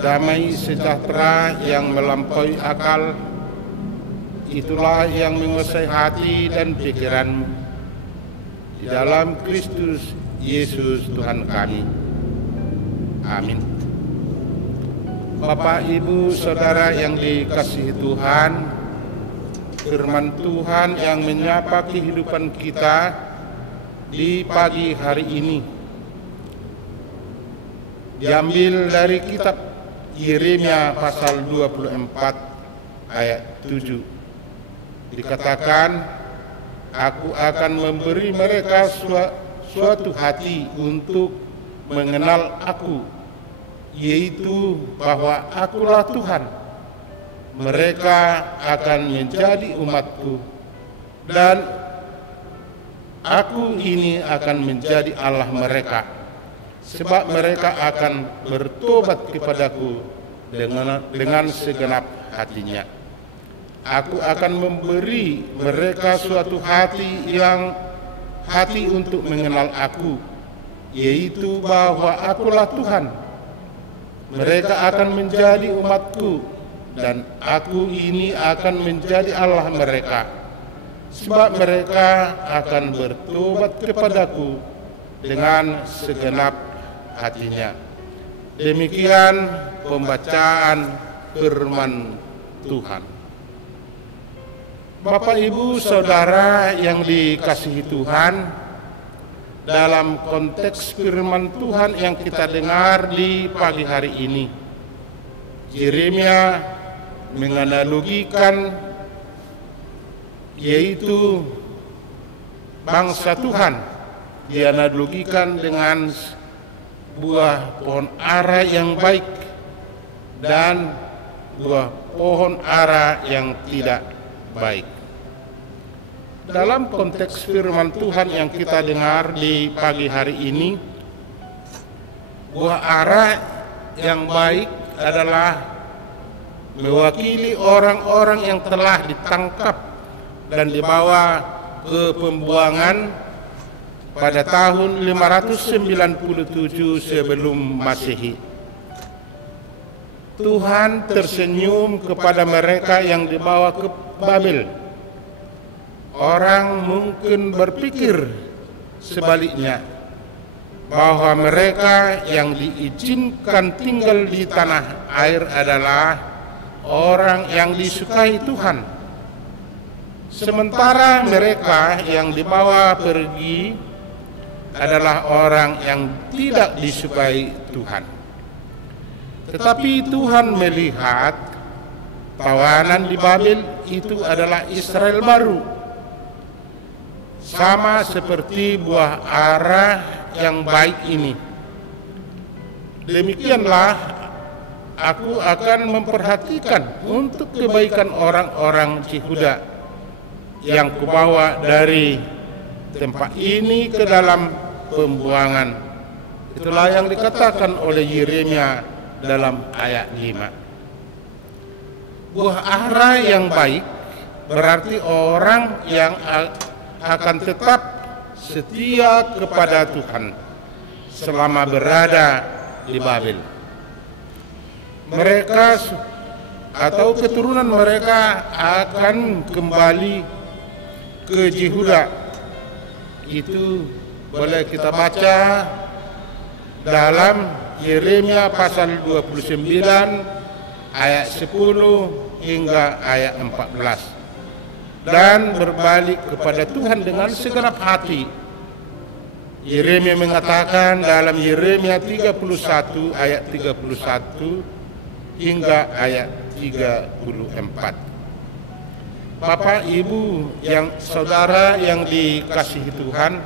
Damai sejahtera yang melampaui akal, itulah yang menguasai hati dan pikiranmu. Di dalam Kristus Yesus Tuhan kami. Amin. Bapak, Ibu, Saudara yang dikasihi Tuhan, firman Tuhan yang menyapa kehidupan kita di pagi hari ini diambil dari kitab Yeremia pasal 24 ayat 7. Dikatakan, aku akan memberi mereka suatu hati untuk mengenal aku, yaitu bahwa akulah Tuhan. Mereka akan menjadi umatku, dan aku ini akan menjadi Allah mereka, sebab mereka akan bertobat kepadaku dengan segenap hatinya. Aku akan memberi mereka suatu hati untuk mengenal aku, yaitu bahwa akulah Tuhan. Mereka akan menjadi umatku, dan aku ini akan menjadi Allah mereka, sebab mereka akan bertobat kepadaku dengan segenap hatinya. Demikian pembacaan firman Tuhan. Bapak, Ibu, Saudara yang dikasihi Tuhan, dalam konteks firman Tuhan yang kita dengar di pagi hari ini, Yeremia menganalogikan yaitu bangsa Tuhan, dianalogikan dengan buah pohon ara yang baik dan buah pohon ara yang tidak baik. Dalam konteks firman Tuhan yang kita dengar di pagi hari ini, buah ara yang baik adalah mewakili orang-orang yang telah ditangkap dan dibawa ke pembuangan pada tahun 597 sebelum Masehi. Tuhan tersenyum kepada mereka yang dibawa ke Babel. Orang mungkin berpikir sebaliknya, bahwa mereka yang diizinkan tinggal di tanah air adalah orang yang disukai Tuhan, sementara mereka yang dibawa pergi adalah orang yang tidak disukai Tuhan. Tetapi Tuhan melihat tawanan di Babel itu adalah Israel baru, sama seperti buah ara yang baik ini. Demikianlah aku akan memperhatikan untuk kebaikan orang-orang Yehuda yang kubawa dari tempat ini ke dalam pembuangan. Itulah yang dikatakan oleh Yeremia dalam ayat 5. Buah ara yang baik berarti orang yang akan tetap setia kepada Tuhan selama berada di Babel. Mereka atau keturunan mereka akan kembali ke Yehuda. Itu boleh kita baca dalam Yeremia pasal 29 ayat 10 hingga ayat 14. Dan berbalik kepada Tuhan dengan segenap hati. Yeremia mengatakan dalam Yeremia 31 ayat 31 hingga ayat 34. Bapak, Ibu, saudara yang dikasihi Tuhan,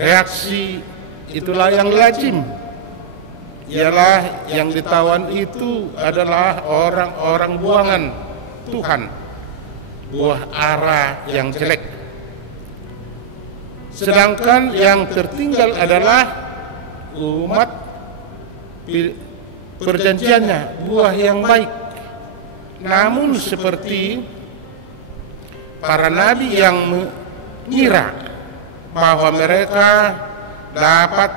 reaksi itulah yang lazim. Ialah yang ditawan itu adalah orang-orang buangan Tuhan, buah ara yang jelek. Sedangkan yang tertinggal adalah umat perjanjiannya, buah yang baik. Namun seperti para nabi yang mengira bahwa mereka dapat,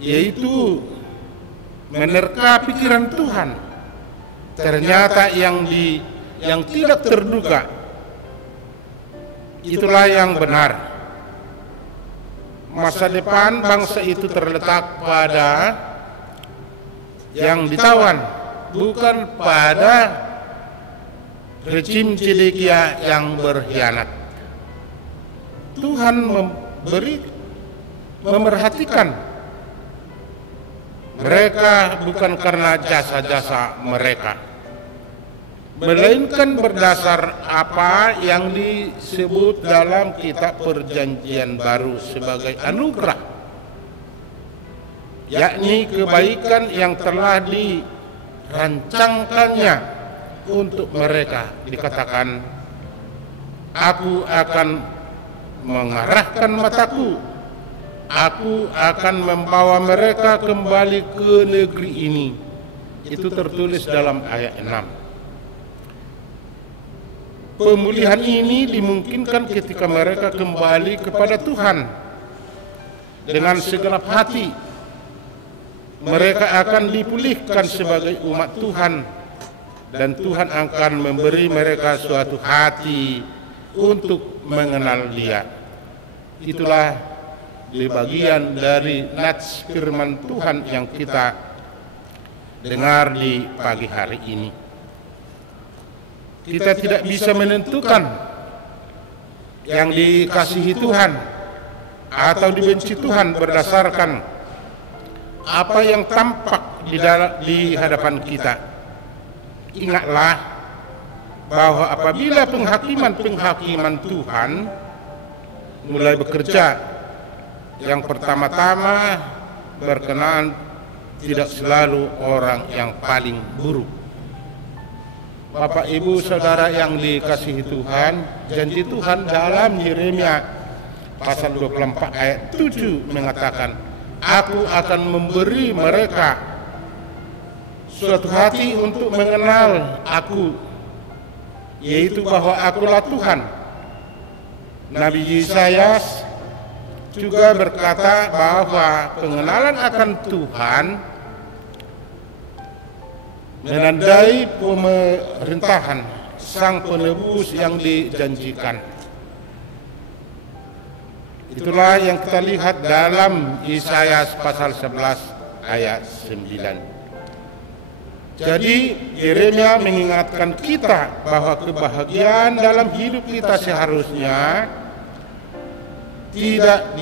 yaitu menerka pikiran Tuhan, ternyata yang tidak terduga itulah yang benar. Masa depan bangsa itu terletak pada yang ditawan, bukan pada rejim Zedekia yang berkhianat. Tuhan memerhatikan mereka bukan karena jasa-jasa mereka, melainkan berdasar apa yang disebut dalam kitab Perjanjian Baru sebagai anugerah, yakni kebaikan yang telah dirancangkannya untuk mereka. Dikatakan, aku akan mengarahkan mataku, aku akan membawa mereka kembali ke negeri ini. Itu tertulis dalam ayat 6. Pemulihan ini dimungkinkan ketika mereka kembali kepada Tuhan dengan segenap hati. Mereka akan dipulihkan sebagai umat Tuhan, dan Tuhan akan memberi mereka suatu hati untuk mengenal Dia. Itulah di bagian dari nats firman Tuhan yang kita dengar di pagi hari ini. Kita tidak bisa menentukan yang dikasihi Tuhan atau dibenci Tuhan berdasarkan apa yang tampak di hadapan kita. Ingatlah bahwa apabila penghakiman Tuhan mulai bekerja, yang pertama-tama berkenaan tidak selalu orang yang paling buruk. Bapak, Ibu, saudara yang dikasihi Tuhan, janji Tuhan dalam Yeremia pasal 24 ayat 7 mengatakan, aku akan memberi mereka suatu hati untuk mengenal aku, yaitu bahwa akulah Tuhan. Nabi Yesayas juga berkata bahwa pengenalan akan Tuhan menandai pemerintahan Sang Penebus yang dijanjikan. Itulah yang kita lihat dalam Yesayas pasal 11 ayat 9. Jadi Yeremia mengingatkan kita bahwa kebahagiaan dalam hidup kita seharusnya tidak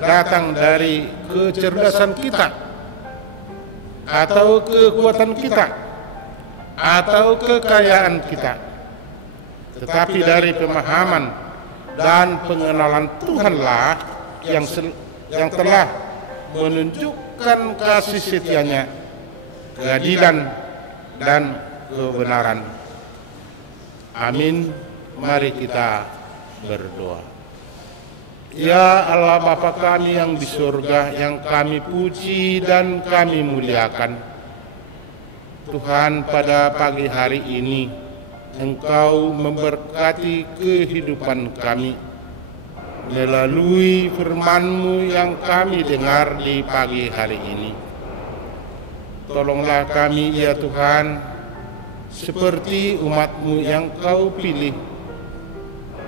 datang dari kecerdasan kita atau kekuatan kita atau kekayaan kita, tetapi dari pemahaman dan pengenalan Tuhanlah yang telah menunjukkan kasih setianya keadilan, dan kebenaran. Amin. Mari kita berdoa. Ya Allah Bapa kami yang di surga, yang kami puji dan kami muliakan. Tuhan, pada pagi hari ini Engkau memberkati kehidupan kami melalui firman-Mu yang kami dengar di pagi hari ini. Tolonglah kami ya Tuhan, seperti umat-Mu yang Kau pilih.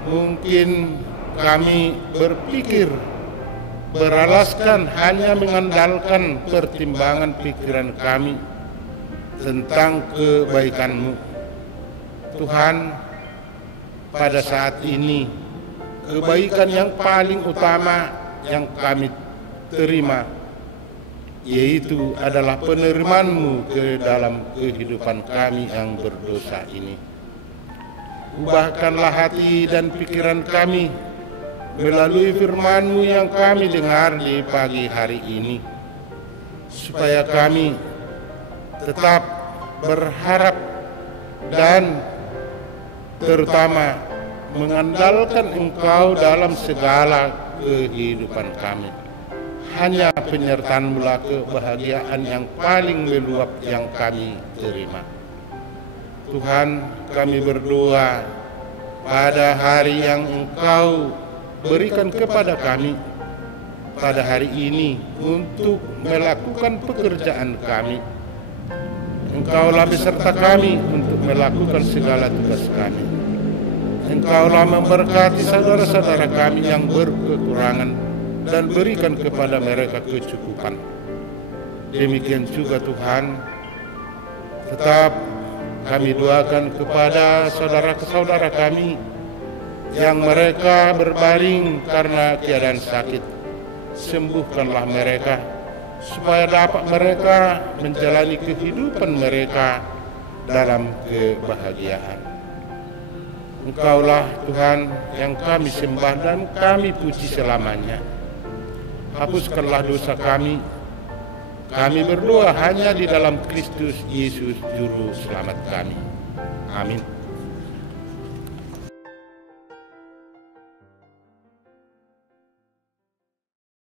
Mungkin kami berpikir, beralaskan hanya mengandalkan pertimbangan pikiran kami tentang kebaikan-Mu. Tuhan, pada saat ini kebaikan yang paling utama yang kami terima, yaitu adalah penerimaan-Mu ke dalam kehidupan kami yang berdosa ini. Ubahkanlah hati dan pikiran kami melalui firman-Mu yang kami dengar di pagi hari ini, supaya kami tetap berharap dan terutama mengandalkan Engkau dalam segala kehidupan kami. Hanya penyertaan-Mu lah kebahagiaan yang paling meluap yang kami terima. Tuhan, kami berdoa pada hari yang Engkau berikan kepada kami pada hari ini untuk melakukan pekerjaan kami. Engkaulah beserta kami untuk melakukan segala tugas kami. Engkaulah memberkati saudara-saudara kami yang berkekurangan dan berikan kepada mereka kecukupan. Demikian juga Tuhan, tetap kami doakan kepada saudara-saudara kami yang mereka berbaring karena keadaan sakit. Sembuhkanlah mereka, supaya dapat mereka menjalani kehidupan mereka dalam kebahagiaan. Engkaulah Tuhan yang kami sembah dan kami puji selamanya. Hapuskanlah dosa kami. Kami berdoa hanya di dalam Kristus Yesus Juru Selamat kami. Amin.